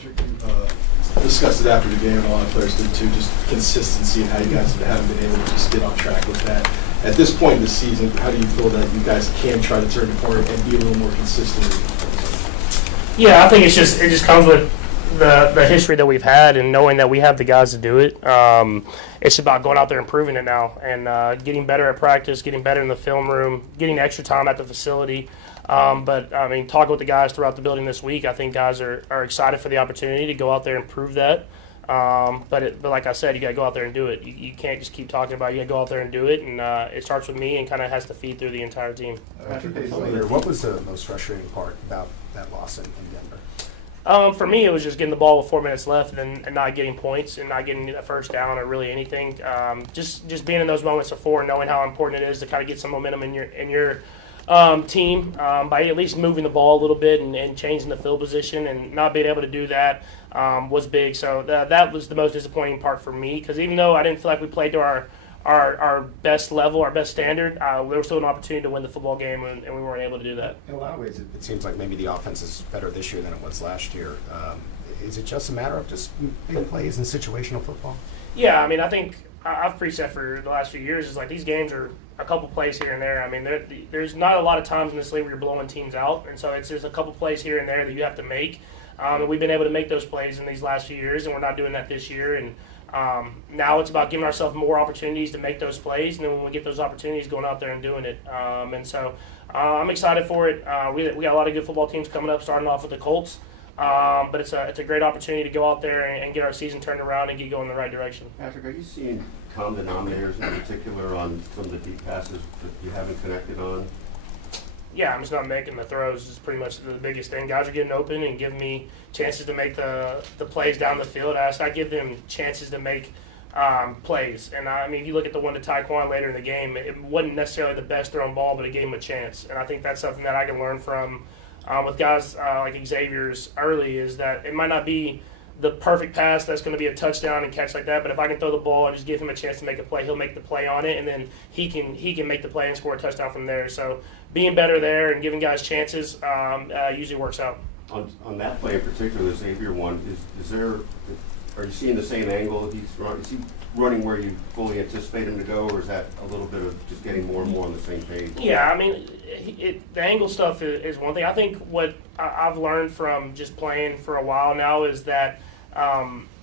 Patrick, you discussed it after the game, and a lot of players did too, just consistency and how you guys haven't been able to just get on track with that. At this point in the season, how do you feel that you guys can try to turn the corner and be a little more consistent? Yeah, I think it just comes with the history that we've had and knowing that we have the guys to do it. It's about going out there and proving it now and getting better at practice, getting better in the film room, getting extra time at the facility. But, I mean, talking with the guys throughout the building this week, I think guys are excited for the opportunity to go out there and prove that. But like I said, you got to go out there and do it. You can't just keep talking about it. You got to go out there and do it. And it starts with me and kind of has to feed through the entire team. Patrick, what was the most frustrating part about that loss in Denver? For me, it was just getting the ball with 4 minutes left and not getting points and not getting a first down or really anything. Just being in those moments before, knowing how important it is to kind of get some momentum in your team by at least moving the ball a little bit and changing the field position, and not being able to do that was big. So that was the most disappointing part for me, because even though I didn't feel like we played to our best level, our best standard, there was still an opportunity to win the football game, and we weren't able to do that. In a lot of ways, it seems like maybe the offense is better this year than it was last year. Is it just a matter of just big plays and situational football? Yeah, I mean, I think I've preached that for the last few years. Is like these games are a couple plays here and there. I mean, there's not a lot of times in this league where you're blowing teams out, and so it's just a couple plays here and there that you have to make. And we've been able to make those plays in these last few years, and we're not doing that this year. And now it's about giving ourselves more opportunities to make those plays, and then when we get those opportunities, going out there and doing it. And so I'm excited for it. We got a lot of good football teams coming up, starting off with the Colts. But it's a great opportunity to go out there and get our season turned around and get going in the right direction. Patrick, are you seeing common denominators in particular on some of the deep passes that you haven't connected on? Yeah, I'm just not making the throws is pretty much the biggest thing. Guys are getting open and giving me chances to make the plays down the field. I give them chances to make plays. And, I mean, if you look at the one to Tyquan later in the game, it wasn't necessarily the best thrown ball, but it gave him a chance. And I think that's something that I can learn from with guys like Xavier's early, is that it might not be the perfect pass that's going to be a touchdown and catch like that, but if I can throw the ball and just give him a chance to make a play, he'll make the play on it, and then he can make the play and score a touchdown from there. So being better there and giving guys chances usually works out. On that play in particular, the Xavier one, are you seeing the same angle he's running? Is he running where you fully anticipate him to go, or is that a little bit of just getting more and more on the same page? Yeah, I mean, the angle stuff is one thing. I think what I've learned from just playing for a while now is that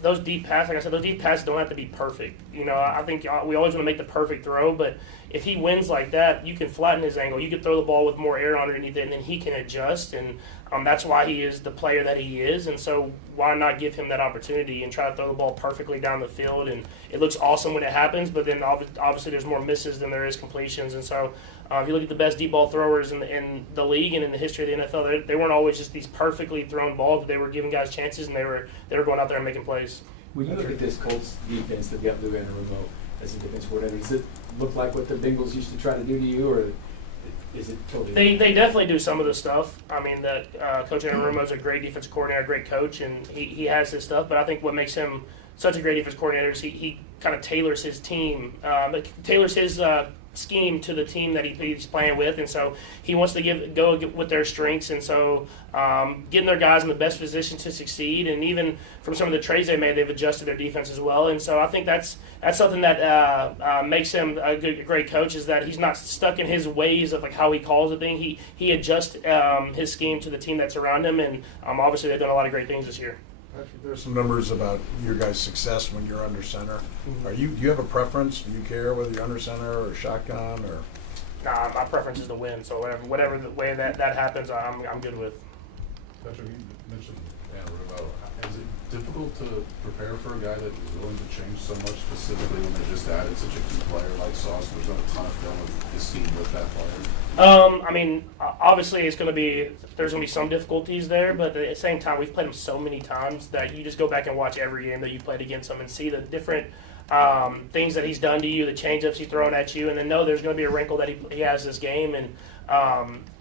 those deep passes, like I said, those deep passes don't have to be perfect. You know, I think we always want to make the perfect throw, but if he wins like that, you can flatten his angle. You can throw the ball with more air underneath it, and then he can adjust, and that's why he is the player that he is. And so why not give him that opportunity and try to throw the ball perfectly down the field? And it looks awesome when it happens, but then obviously there's more misses than there is completions. And so if you look at the best deep ball throwers in the league and in the history of the NFL, they weren't always just these perfectly thrown balls, but they were giving guys chances, and they were going out there and making plays. When you look at this Colts defense that got Lou Anarumo as a defense coordinator, does it look like what the Bengals used to try to do to you, or is it totally? They definitely do some of the stuff. I mean, Coach Anarumo is a great defensive coordinator, a great coach, and he has his stuff. But I think what makes him such a great defensive coordinator is he kind of tailors his team, tailors his scheme to the team that he's playing with, and so he wants to go with their strengths, and so getting their guys in the best position to succeed. And even from some of the trades they made, they've adjusted their defense as well. And so I think that's something that makes him a great coach, is that he's not stuck in his ways of like how he calls a thing. He adjusts his scheme to the team that's around him, and obviously they've done a lot of great things this year. Patrick, there's some numbers about your guys' success when you're under center. Mm-hmm. Do you have a preference? Do you care whether you're under center or shotgun or? Nah, my preference is to win. So whatever the way that happens, I'm good with. Patrick, you mentioned Anarumo. Is it difficult to prepare for a guy that is willing to change so much, specifically when they just added such a key player like Sauce? There's not a ton of film of his team with that player. I mean, obviously there's going to be some difficulties there, but at the same time, we've played him so many times that you just go back and watch every game that you played against him and see the different things that he's done to you, the change-ups he's throwing at you, and then know there's going to be a wrinkle that he has this game. And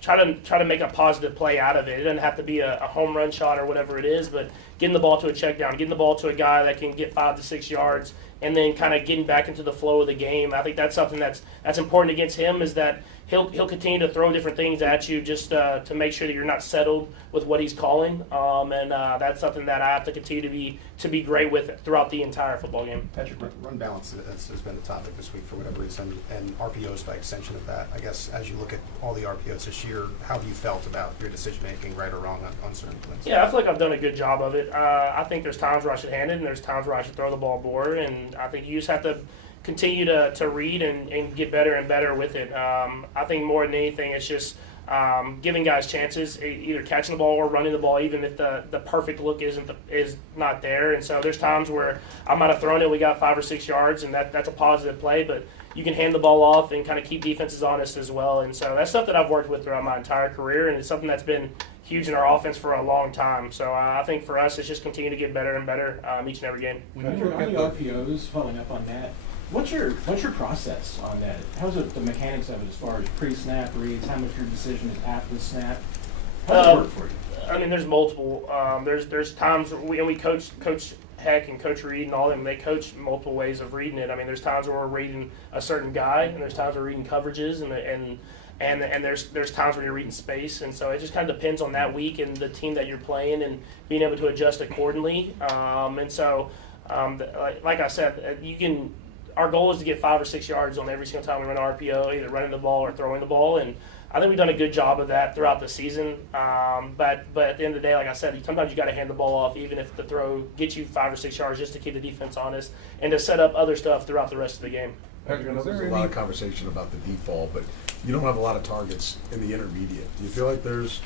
try to make a positive play out of it. It doesn't have to be a home run shot or whatever it is, but getting the ball to a check down, getting the ball to a guy that can get 5 to 6 yards, and then kind of getting back into the flow of the game. I think that's something that's important against him, is that he'll continue to throw different things at you just to make sure that you're not settled with what he's calling, and that's something that I have to continue to be great with throughout the entire football game. Patrick, run balance has been the topic this week for whatever reason, and RPOs by extension of that. I guess as you look at all the RPOs this year, how have you felt about your decision-making, right or wrong, on certain things? Yeah, I feel like I've done a good job of it. I think there's times where I should hand it, and there's times where I should throw the ball more, and I think you just have to continue to read and get better and better with it. I think more than anything, it's just giving guys chances, either catching the ball or running the ball, even if the perfect look is not there. And so there's times where I might have thrown it, we got 5 or 6 yards, and that's a positive play, but you can hand the ball off and kind of keep defenses honest as well. And so that's stuff that I've worked with throughout my entire career, and it's something that's been huge in our offense for a long time. So I think for us, it's just continue to get better and better each and every game. When you're on the RPOs, following up on that, what's your process on that? How's it, the mechanics of it, as far as pre-snap reads, how much your decision is after the snap? How does it work for you? I mean, there's multiple. There's times we coach Heck and Coach Reed and all of them. They coach multiple ways of reading it. I mean, there's times where we're reading a certain guy, and there's times we're reading coverages, and there's times where you're reading space. And so it just kind of depends on that week and the team that you're playing, and being able to adjust accordingly. And so, like I said, you can. Our goal is to get 5 or 6 yards on every single time we run an RPO, either running the ball or throwing the ball, and I think we've done a good job of that throughout the season. But at the end of the day, like I said, sometimes you got to hand the ball off, even if the throw gets you 5 or 6 yards, just to keep the defense honest and to set up other stuff throughout the rest of the game. Patrick, I know there's a lot of conversation about the deep ball, but you don't have a lot of targets in the intermediate. Do you feel like there's,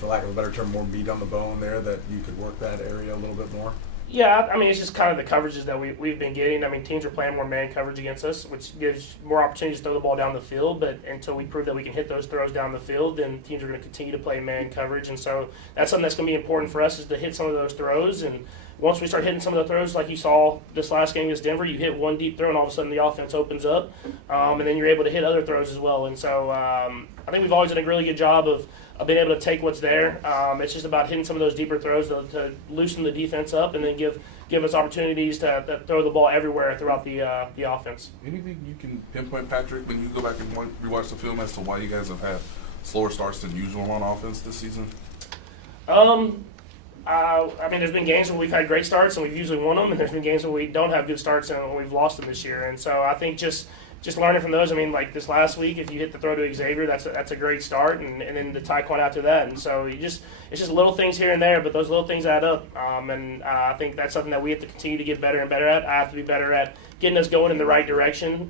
for lack of a better term, more meat on the bone there, that you could work that area a little bit more? Yeah, I mean, it's just kind of the coverages that we've been getting. I mean, teams are playing more man coverage against us, which gives more opportunities to throw the ball down the field. But until we prove that we can hit those throws down the field, then teams are going to continue to play man coverage. And so that's something that's going to be important for us, is to hit some of those throws. And once we start hitting some of the throws, like you saw this last game against Denver, you hit one deep throw, and all of a sudden the offense opens up, and then you're able to hit other throws as well. And so I think we've always done a really good job of being able to take what's there. It's just about hitting some of those deeper throws to loosen the defense up, and then give us opportunities to throw the ball everywhere throughout the offense. Anything you can pinpoint, Patrick, when you go back and rewatch the film, as to why you guys have had slower starts than usual on offense this season? I mean, there's been games where we've had great starts and we've usually won them, and there's been games where we don't have good starts and we've lost them this year. And so I think just learning from those. I mean, like this last week, if you hit the throw to Xavier, that's a great start, and then the Taekwondo after that. And so it's just little things here and there, but those little things add up. And I think that's something that we have to continue to get better and better at. I have to be better at getting us going in the right direction.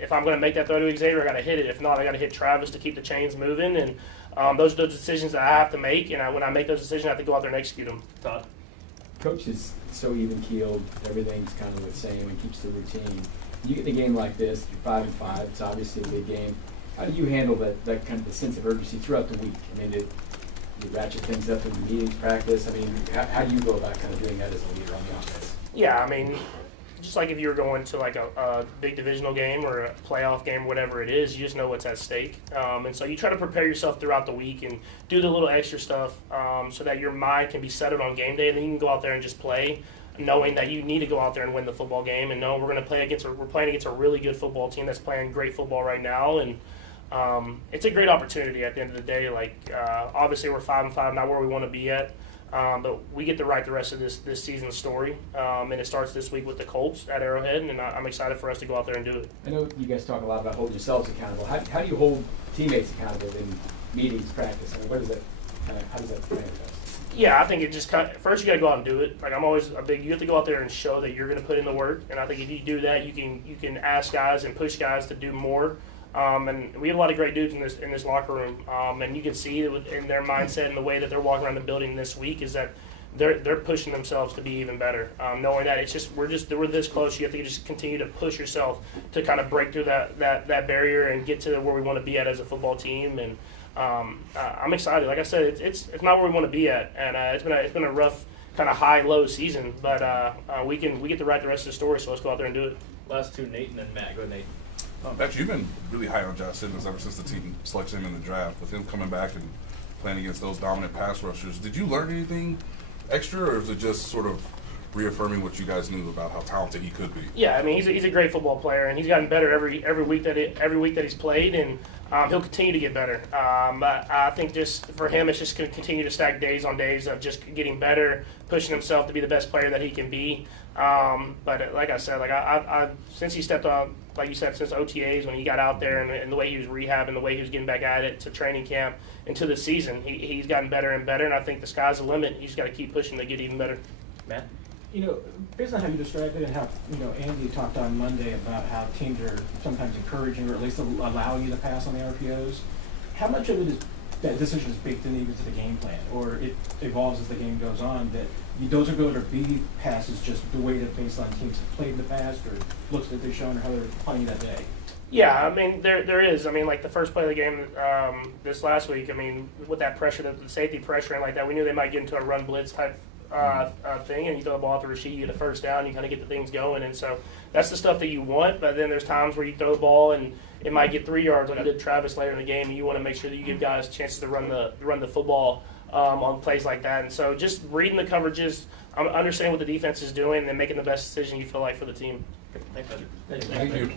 If I'm going to make that throw to Xavier, I got to hit it. If not, I got to hit Travis to keep the chains moving. And those are those decisions that I have to make. And when I make those decisions, I have to go out there and execute them. Todd. Coach is so even-keeled, everything's kind of the same and keeps the routine. You get in a game like this, you're 5-5, it's obviously a big game. How do you handle that kind of the sense of urgency throughout the week? I mean, you ratchet things up in the meetings, practice? I mean, how do you go about kind of doing that as a leader on the offense? Yeah, I mean, just like if you were going to like a big divisional game or a playoff game, whatever it is, you just know what's at stake. And so you try to prepare yourself throughout the week and do the little extra stuff so that your mind can be settled on game day, and then you can go out there and just play, knowing that you need to go out there and win the football game, and know we're playing against a really good football team that's playing great football right now, and it's a great opportunity at the end of the day. Like obviously we're 5-5, not where we want to be at, but we get to write the rest of this season's story, and it starts this week with the Colts at Arrowhead, and I'm excited for us to go out there and do it. I know you guys talk a lot about holding yourselves accountable. How do you hold teammates accountable in meetings, practice? I mean, how does that manifest? Yeah, I think it just first you got to go out and do it. Like I'm always you have to go out there and show that you're going to put in the work. And I think if you do that, you can ask guys and push guys to do more. And we have a lot of great dudes in this locker room. And you can see that in their mindset and the way that they're walking around the building this week is that they're pushing themselves to be even better. Knowing that we're this close, you have to just continue to push yourself to kind of break through that barrier and get to where we want to be at as a football team. And I'm excited. Like I said, it's not where we want to be at, and it's been a rough kind of high-low season, but we get to write the rest of the story. So let's go out there and do it. Last two, Nate and then Matt. Go ahead, Nate. Patrick, you've been really high on Josh Simmons ever since the team selected him in the draft. With him coming back and playing against those dominant pass rushers, did you learn anything extra, or is it just sort of reaffirming what you guys knew about how talented he could be? Yeah, I mean he's a great football player, and he's gotten better every week that he's played, and he'll continue to get better. But I think just for him, it's just going to continue to stack days on days of just getting better, pushing himself to be the best player that he can be. But like I said, like I since he stepped on, like you said, since OTAs when he got out there and the way he was rehabbing, the way he was getting back at it to training camp into the season, he's gotten better and better. And I think the sky's the limit. He's got to keep pushing to get even better. Matt? You know, based on how you described it and how, you know, Andy talked on Monday about how teams are sometimes encouraging or at least allowing you to pass on the RPOs, how much of it is that decision is baked in even to the game plan, or it evolves as the game goes on, that those are going to be passes just the way that baseline teams have played in the past or looks that they've shown or how they're playing that day? Yeah, I mean there is. I mean, like the first play of the game this last week. I mean, with that pressure, the safety pressure and like that, we knew they might get into a run blitz type thing, and you throw the ball to Rasheed, you get a first down, you kind of get the things going, and so that's the stuff that you want. But then there's times where you throw the ball and it might get 3 yards, like I did Travis later in the game, and you want to make sure that you give guys chances to run the football on plays like that. And so just reading the coverages, understanding what the defense is doing, and then making the best decision you feel like for the team. Thanks, Patrick. Thank you.